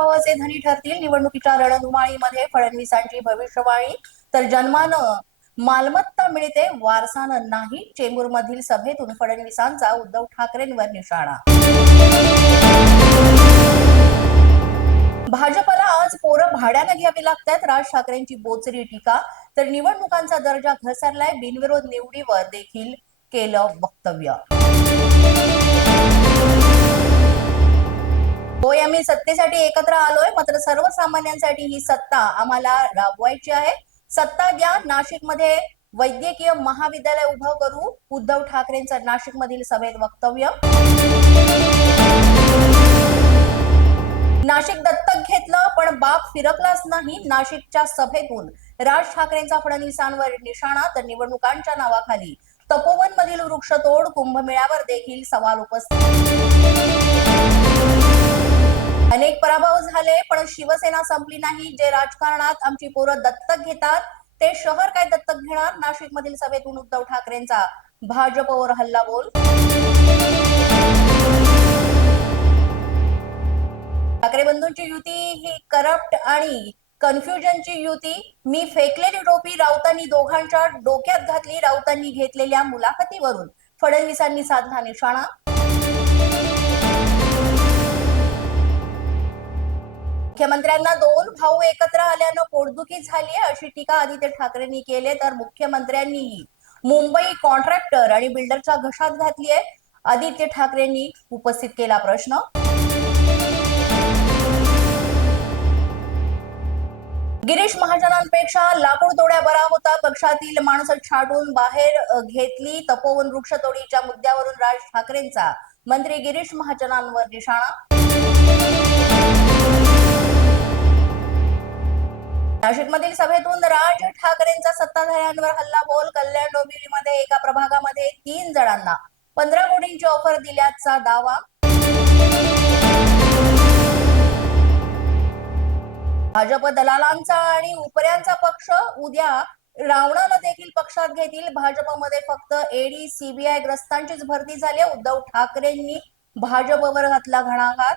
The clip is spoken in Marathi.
पराभवाचे धनी ठरतील. निवडणुकीच्या रणधुमाळीमध्ये फडणवीसांची भविष्यवाणी. तर जन्मानं मालमत्ता मिळते वारसानं नाही. चेंबूर मधील सभेतून फडणवीसांचा उद्धव ठाकरेंवर निशाणा. भाजपला आज पोरं भाड्यानं घ्यावी लागतात. राज ठाकरेंची बोचरी टीका. तर निवडणुकांचा दर्जा घसरलाय. बिनविरोध निवडीवर देखील केलं वक्तव्य. होय आम्ही सत्तेसाठी एकत्र आलोय. मात्र सर्वसामान्यांसाठी ही सत्ता आम्हाला राबवायची आहे. सत्ता द्या नाशिकमध्ये वैद्यकीय महाविद्यालय उभं करू. उद्धव ठाकरेंचं नाशिकमधील सभेत वक्तव्य. नाशिक दत्तक घेतलं पण बाप फिरकलाच नाही नाशिकच्या सभेतून. राज ठाकरेंचा फडणवीसांवर निशाणा तर निवडणुकांच्या नावाखाली. तपोवन मधील वृक्षतोड कुंभमेळ्यावर देखील सवाल उपस्थित झाले पण शिवसेना संपली नाही. जे राजकारणात आमची पोरं दत्तक घेतात ते शहर काय दत्तक घेणार? नाशिक मधील सभेतून उद्धव ठाकरेंचा भाजपवर हल्ला बोल. ठाकरे बंधूंची युती ही करप्ट आणि कन्फ्युजनची युती. मी फेकलेली टोपी राऊतांनी दोघांच्या डोक्यात घातली राऊतांनी घेतलेल्या मुलाखतीवरून. फडणवीसांनी साधला निशाणा. मुख्यमंत्र्यांना दोन भाऊ एकत्र आल्यानं पोटदुखी झाली आहे अशी टीका आदित्य ठाकरेंनी केली तर मुख्यमंत्र्यांनीही मुंबई कॉन्ट्रॅक्टर आणि बिल्डरच्या घशात घातली आहे आदित्य ठाकरेंनी उपस्थित केला प्रश्न. गिरीश महाजनांपेक्षा लाकूड तोड्या बरा होता. पक्षातील माणसं छाटून बाहेर घेतली. तपोवन वृक्षतोडीच्या मुद्द्यावरून राज ठाकरेंचा मंत्री गिरीश महाजनांवर निशाणा. नाशिकमधील सभेतून राज ठाकरेंचा सत्ताधाऱ्यांवर हल्ला बोल कल्याण डोंबिवलीमध्ये एका प्रभागामध्ये तीन जणांना पंधरा कोटींची ऑफर दिल्याचा दावा. भाजप दलालांचा आणि उपऱ्यांचा पक्ष उद्या रावणाला देखील पक्षात घेतील. भाजपमध्ये फक्त एडी सीबीआय ग्रस्तांचीच भरती झाली उद्धव ठाकरेंनी भाजपवर घातला घणाघात.